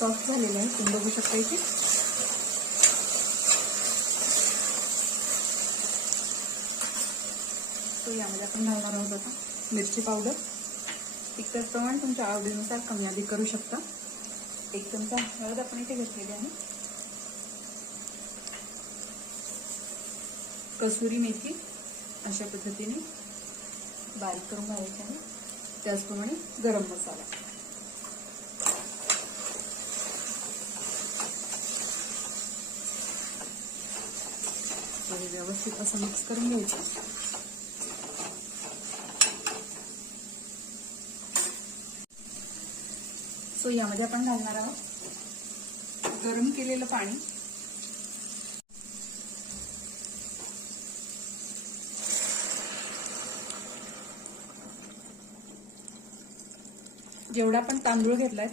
Soft झालेलं आहे, तुम्ही बघू शकता इथे. तो यामध्ये आपण घालणार आहोत आता मिरची पावडर. तिखट प्रमाण तुमच्या आवडीनुसार कमी अधिक करू शकता. 1 चमचा हळद आपण इथे घेतलेली आहे. कसुरी मेथी अशा पद्धतीने बारीक करून घालायची आहे. त्याचप्रमाणे गरम मसाला. हे व्यवस्थित असं मिक्स करून घ्यायचं. सो यामध्ये आपण घालणार आहोत गरम केलेलं पाणी. जेवढा आपण तांदूळ घेतलाय